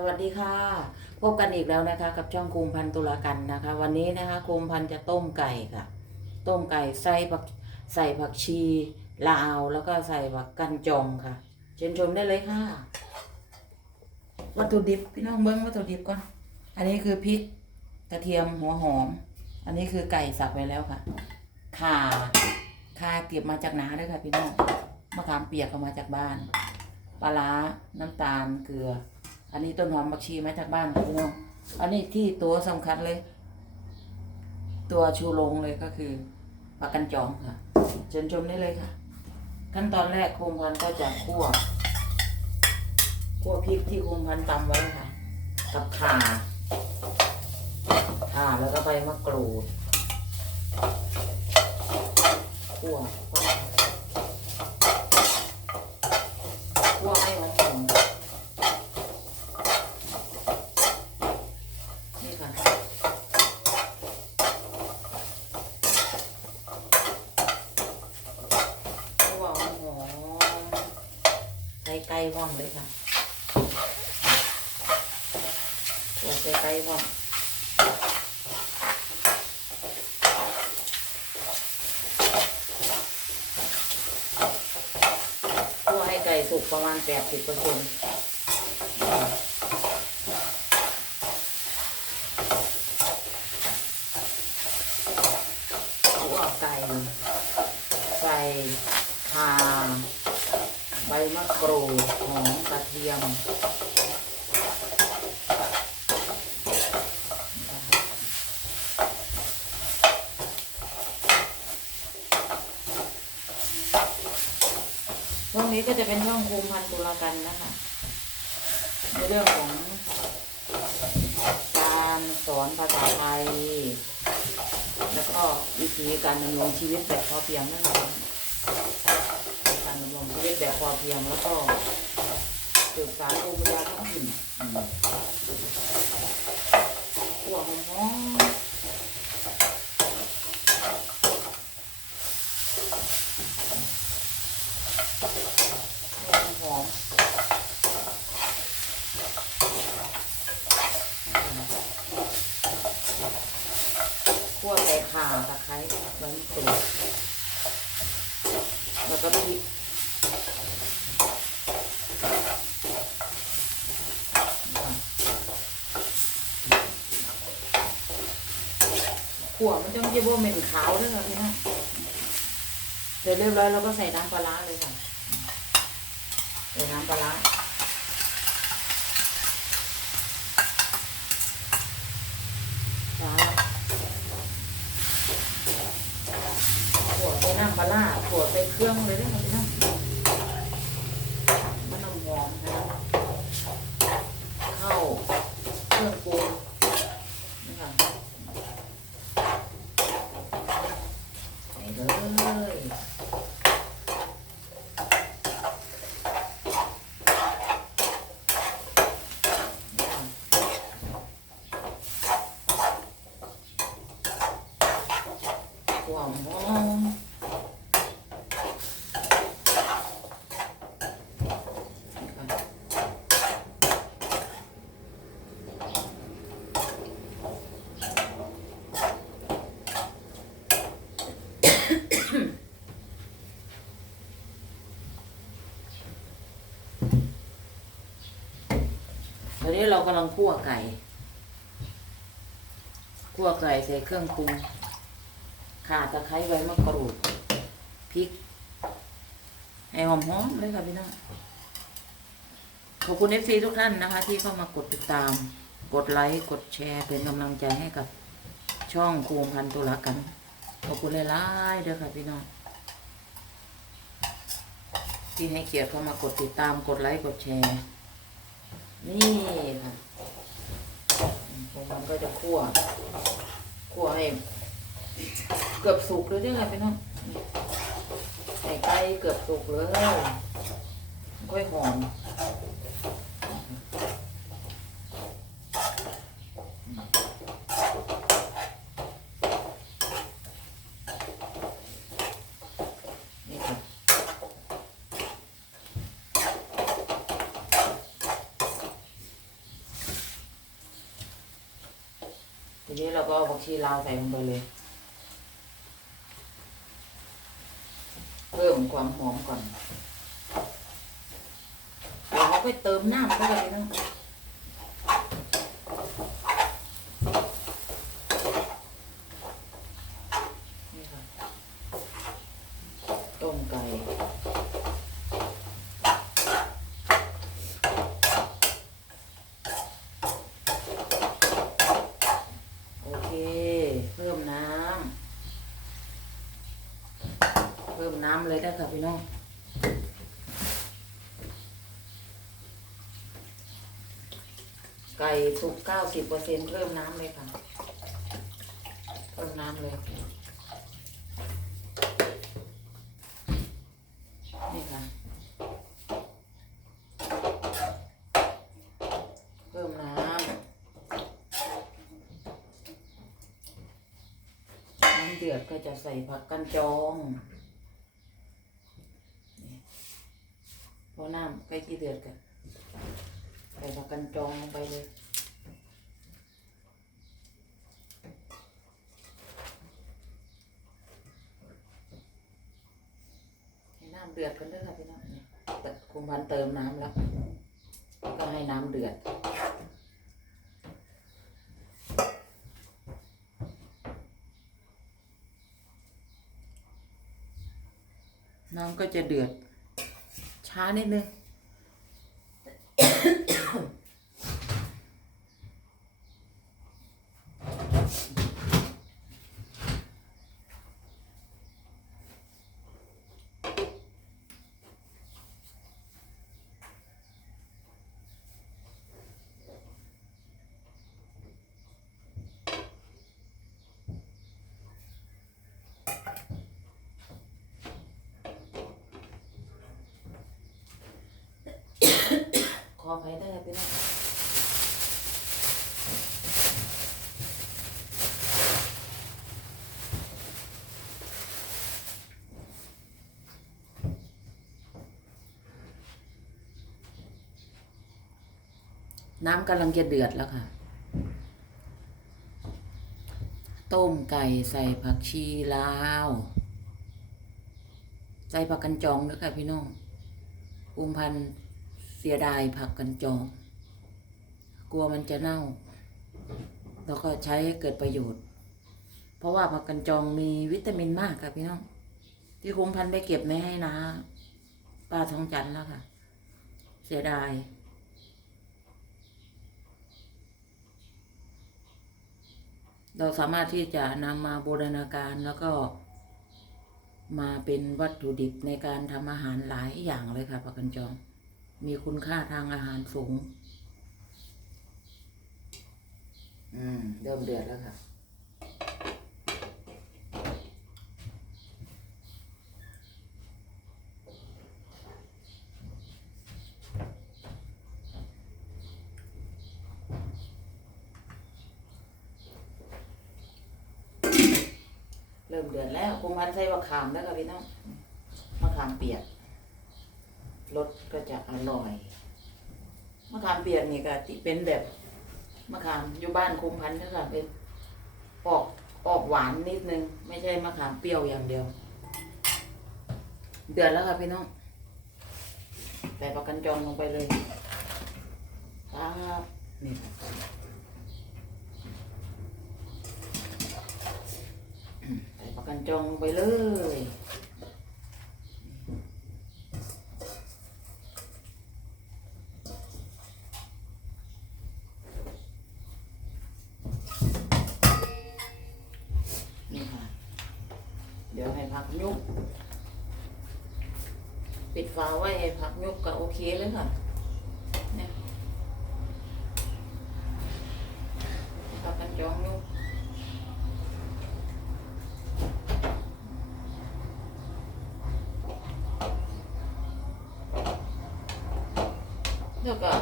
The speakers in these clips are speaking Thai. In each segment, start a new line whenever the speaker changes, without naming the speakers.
สวัสดีค่ะ พบกันอีกแล้วนะคะ กับช่องคุมพันตุลากันนะคะ วันนี้นะคะคุมพันจะต้มไก่ค่ะ ต้มไก่ใส่ผักใส่ผักชีลาวแล้วก็ใส่ผักกันจองค่ะ เชิญชมได้เลยค่ะ วัตถุดิบพี่น้องเบิ้งวัตถุดิบก่อน อันนี้คือพริกกระเทียมหัวหอม อันนี้คือไก่สับไปแล้วค่ะข่าข่าเก็บมาจากนาด้วยค่ะพี่น้องมะขามเปียกเอามาจากบ้าน ปลาร้าน้ำตาลเกลือ อันนี้ต้นหอมบักชีไมาจากบ้านค่ะพี่น้อง อันนี้ที่ตัวสำคัญเลย ตัวชูโรงเลยก็คือปลากันจองค่ะเชิญชมได้เลยค่ะ ขั้นตอนแรกโคมพันก็จะคั่วคั่วพริกที่โคมพันตำไว้ค่ะ กับข่าข่าแล้วก็ใบมะกรูดคั่วคั่วให้มันค่ะ คั่วหอมใส่ไก่ว่ อมเลยค่ะคั่วใส่ไก่ว่อมคั่วให้ไก่สุกประมาณแปดสิบเปอร์เซ็นต์ไก่ใส่ข่า ใบมะกรูดหอมกระเทียมช่วงนี้ก็จะเป็นช่องคุมพันตุลากันนะคะในเรื่องของการสอนภาษาไทย แล้วก็วิธีการดำรงชีวิตแบบพอเพียงนั่นเองการดำรงชีวิตแบบ พอเพียงแล้วก็ศึกษาภูมิปัญญาท้องถิ่นหัวหอมหอมคั่วใส่ข่าตะไคร้ใบมะกรูดแล้วก็พริก ขั่วมันต้องเรียกว่าเหม็นขาวด้วยค่ะพี่นะเสร็จเรียบร้อยเราก็ใส่น้ำปลาร้าเลยค่ะใส่น้ำปลาร้าปลาร้าขั่วใส่น้ำปลาร้าขั่วใส่เครื่องเลยด้วยค่ะพี่นะมันน้ำหอมนะเข้าเครื่องปรุงนี่ค่ะ ใส่เลยหอมหอมตอนนี้ เรากำลังคั่วไก่คั่วไก่ใส่เครื่องปรุงข่าตะไคร้ใบมะกรูดพริก ให้หอมๆเลยค่ะพี่น้องขอบคุณเอฟซีทุกท่านนะคะ ที่เข้ามากดติดตาม กดไลค์กดแชร์เป็นกำลังใจให้กับช่องคูมพันตุลากัน ขอบคุณหลายๆเด้อค่ะพี่น้องที่ให้เกียรติเข้ามากดติดตามกดไลค์กดแชร์ นี่ค่ะผมมันก็จะคั่วคั่วให้เกือบสุกเลยด้วยค่ะพี่น้องใส่ไก่เกือบสุกเลย ค่อยหอมนี่ค่ะ ทีนี้เราก็เอาผัก ชีลาวใส่ลงไปเลย เพิ่มความหอมก่อนเดี๋ยวเราไปเติมน้ำเข้าไปนะนี่ค่ะต้มไก่ โอเค เพิ่มน้ำ เพิ่มน้ำเลยได้ ค่ะพี่น้องไก่สุกเก้าสิบเปอร์เซ็นเพิ่มน้ำเลยค่ะ เพิ่มน้ำเลย นี่ค่ะ เพิ่มน้ำ น้ำเดือดก็จะใส่ผักกันจองนี่พอน้ำใกล้ ที่เดือดกันใส่ผักกันจองลงไปเลยให้น้ำเดือดกันด้วยค่ะพี่น้องนี่แต่คุมพันเติมน้ำแล้ว ก็ให้น้ำเดือดน้ำก็จะเดือดช้านิดนึง ข ออภัยได้พี่น้องน้ำกำลังจะเดือดแล้วค่ะ ต้มไก่ใส่ผักชีลาว ใส่ผักกันจองด้วยค่ะพี่น้องอุมพันธ์ สียดายผักกันจองกลัวมันจะเน่า แล้วก็ใช้ให้เกิดประโยชน์ เพราะว่าผักกันจองมีวิตามินมากค่ะพี่น้อง ที่คุ้มพันไปเก็บไม่ให้นะป้าทองจันแล้วค่ะ เสียดายเราสามารถที่จะนำมาบูรณาการแล้วก็มาเป็นวัตถุดิบในการทำอาหารหลายอย่างเลยค่ะผักกันจอง มีคุณค่าทางอาหารสูง อืม เริ่มเดือดแล้วค่ะ เริ่มเดือดแล้วคงพันใส่มะขามแล้วค่ะพี่น้องมะขามเปียก รสก็จะอร่อยมะขามเปียกนี่ก็ที่เป็นแบบมะขามอยู่บ้านคุมพันธุ์นะคะเป็นออกออกหวานนิดนึง ไม่ใช่มะขามเปรี้ยวอย่างเดียว เดือดแล้วค่ะพี่น้องใส่ปลากันจองลงไปเลยครับนี่ใส่ปลากันจองลงไปเลย นี่ค่ะ เดี๋ยวให้ผักยุบปิดฝาไว้ให้ ผักยุบก็โอเคเลยค่ะเนี่ยผักกันจองยุบเดี๋ยวก็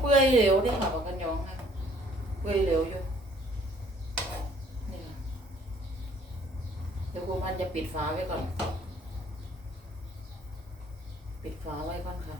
เปื่อยเหลวด้วยค่ะผักกันจองค่ะเปื่อยเหลวอยู่นี่ค่ะเดี๋ยวครูมันจะปิดฝาไว้ก่อนปิด ฝาไว้ก่อนค่ะ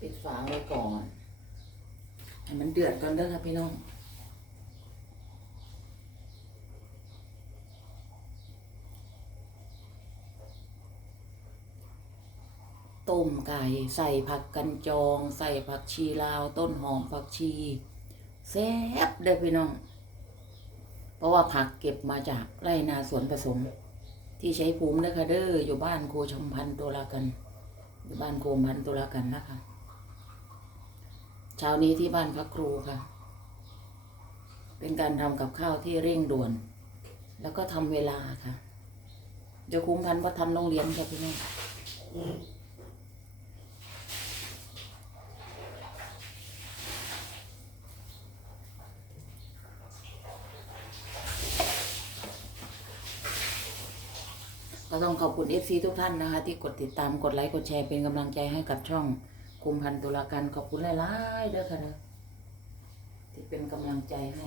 ปิดฝาไว้ก่อนให้มันเดือดก่อนเด้อค่ะพี่น้องต้มไก่ใส่ผักกันจอง ใส่ผักชีลาว ต้นหอมผักชี แซ่บเด้อพี่น้อง ราะว่าผักเก็บมาจากไร่นาสวนผสม ที่ใช้ภูมินะคะเด้ออยู่บ้านโคชมพันตัวละกันอยู่บ้านโคมพันตัวละกันนะคะเช้านี้ที่บ้านพักครูค่ะ เป็นการทำกับข้าวที่เร่งด่วน แล้วก็ทำเวลาค่ะเดี๋ยวคุ้มพันว่าทำโรงเรียนค่ะพี่น้อ ก็ต้องขอบคุณ FC ทุกท่านนะคะ ที่กดติดตามกดไลค์กดแชร์เป็นกำลังใจให้กับช่องคุมพันตุลาการขอบคุณหลายๆด้อค่ะที่เป็นกำลังใจให้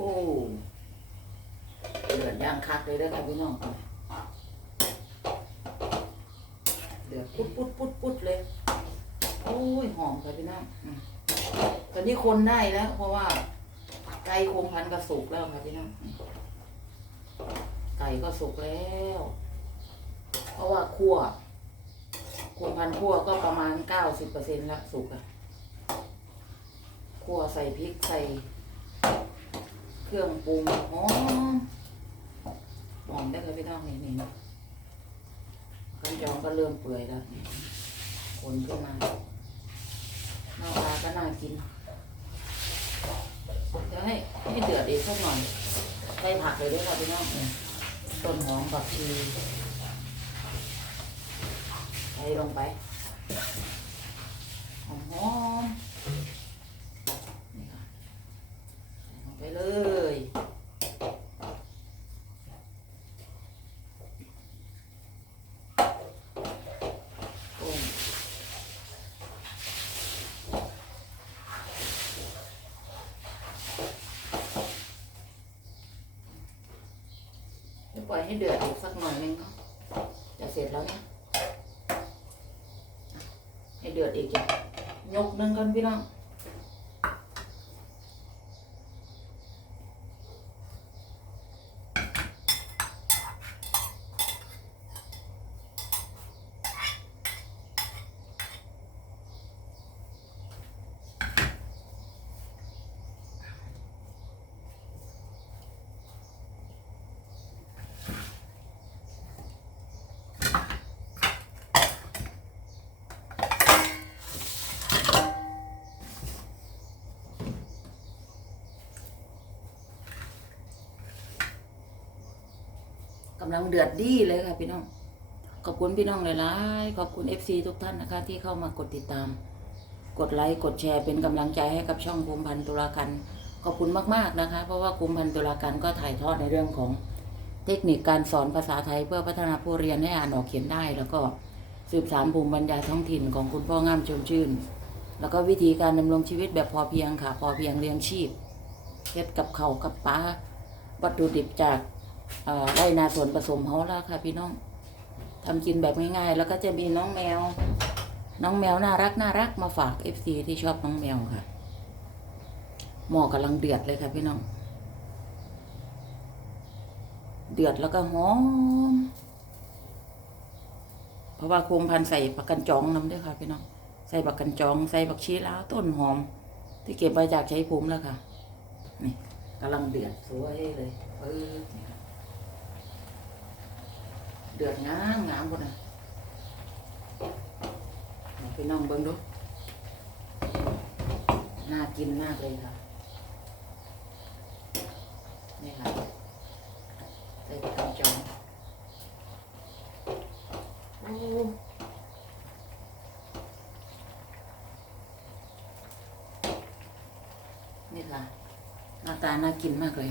โอ้เดังคักเลยเด้อค่ะพี่น้องเดือดปุดปุดปุดปุดเลย โอ้ยหอมค่ะพี่น้องตอนนี้คนได้แล้ว เพราะว่า ไก่โคมพันธุ์ก็สุกแล้วค่ะพี่น้องไก่ก็สุกแล้ว เพราะว่าคั่วโคมพันคั่วก็ประมาณเก้าสิบเปอร์เซ็นต์ละสุกอะคั่วใส่พริกใส่ เครื่องปรุงหอม หอมได้เลยพี่น้องนี่นี่นี่กันจองก็เริ่มเปื่อยแล้วคนขึ้นมาหน้าตาก็น่ากินเดี๋ยวให้ให้เดือดอีกสักหน่อยใส่ผักเลยด้วยค่ะพี่น้องต้นหอมผักชีใส่ลงไปหอมหอมนี่ค่ะลงไปเลยโอ้มเดี๋ยวปล่อย ให้เดือดอีกสักหน่อยนึงเนาะจะเสร็จแล้วเนี่ยให้เดือดอีกยกนึงก่อนพี่น้องำลังเดือดดีเลยค่ะพี่น้อง ขอบคุณพี่น้องหลายๆขอบคุณ FC ทุกท่านนะคะ ที่เข้ามากดติดตาม กดไลค์กดแชร์เป็นกำลังใจให้กับช่องภูมิพันธ์ตุลากันขอบคุณมากๆนะคะ เพราะว่าภูมิพันธ์ตุลากันก็ถ่ายทอดในเรื่องของเทคนิคการสอนภาษาไทยเพื่อพัฒนาผู้เรียนให้อ่านออกเขียนได้ แล้วก็สืบสานภูมิปัญญาท้องถิ่นของคุณพ่องามชมชื่น แล้วก็วิธีการดำรงชีวิตแบบพอเพียงค่ะ พอเพียงเลี้ยงชีพเฮ็ดกับเขากับปลาวัตถุดิบจาก ไร่นาสวนผสมเขาแล้วค่ะ พี่น้องทำกินแบบง่ายๆ แล้วก็จะมีน้องแมว น้องแมวน่ารักน่ารักมาฝากเอฟซีที่ชอบน้องแมวค่ะ หมอกำลังเดือดเลยค่ะ พี่น้อง เดือดแล้วก็หอม เพราะว่าโคมพันใส่ผักกันจองน้ำด้วยค่ะ พี่น้อง ใส่ผักกันจอง ใส่ผักชีลาวต้นหอม ที่เก็บมาจากใช้ภูมิแล้วค่ะ นี่กำลังเดือดสวยเลยเออนี่ค่ะ เดือดงามงามคนน่ะพี่น้องเบิ้งดูน่ากินมากเลยค่ะนี่ค่ะใส่กระจองโอ้นี่ค่ะหน้าตาน่ากินมากเลย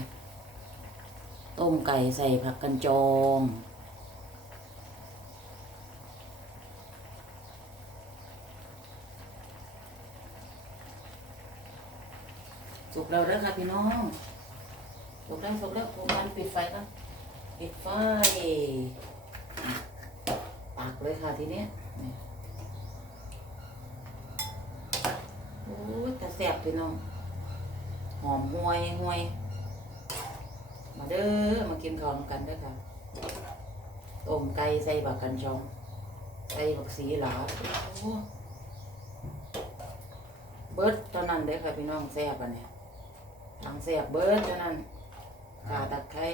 ต้มไก่ใส่ผักกันจอง สุกแล้วเด้อค่ะพี่น้องสุกแล้วสุกแล้วผมมันปิดไฟก่อนปิดไฟปักเลยค่ะทีเนี้ยโอ้ยแต่แซบพี่น้อง หอมห่วยห่วย มาเด้อมากินข้าวกันด้อค่ะต้มไก่ใส่บักกันชองใส่บักสีหลาโอ้เบิดเท่านั้นเด้ค่ะพี่น้องแซ่บอันเนี้ย ทางแซ่บเบิดเท่านั้นขาตะไคร้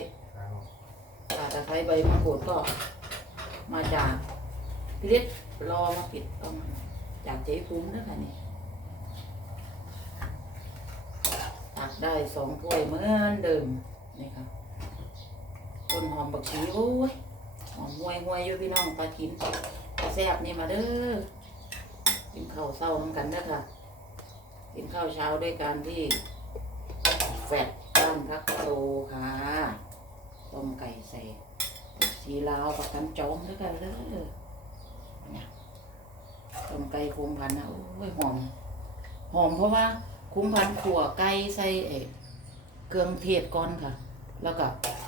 ขาตะไคร้ใบมะกรูดก็ มาจากพิริศรอมาปิดก็มาจากเจ๊ฟุ้งเด้อค่ะนี่ตักได้สองถ้วยเหมือนเดิมนี่ครับต้นหอมบักชีโอ้ยหอมห่วยห่วยอยู่พี่น้องปลากินแซ่บนี่มาเด้อกินข้าวเศร้าน้ำกันเด้อค่ะกินข้าวเช้าด้วยการที่ แฟดบ้านพักโตค่ะต้มไก่ใส่ผักชีลาวผักกันจอมด้อค่ะเด้อเนี่ยต้มไก่โคมพันนะโอ้ยหอม หอมเพราะว่าคุ้มพันขั่วไก่ใส่เครื่องเทศก่อนค่ะ แล้วก็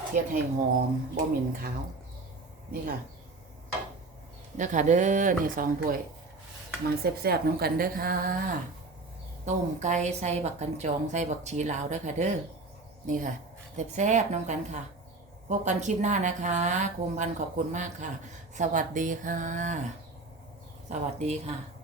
เทศให้หอมบ่เหม็นขาว นี่ค่ะเด้อค่ะเด้อนี่สองถ้วย มาแซ่บๆน้ำกันเด้อค่ะ ต้มไก่ใส่บักกันจองใส่บักชีลาวด้อค่ะ เด้อนี่ค่ะแซ่บๆน้ำกันค่ะ พบกันคลิปหน้านะคะคุมพันขอบคุณมากค่ะ สวัสดีค่ะ สวัสดีค่ะ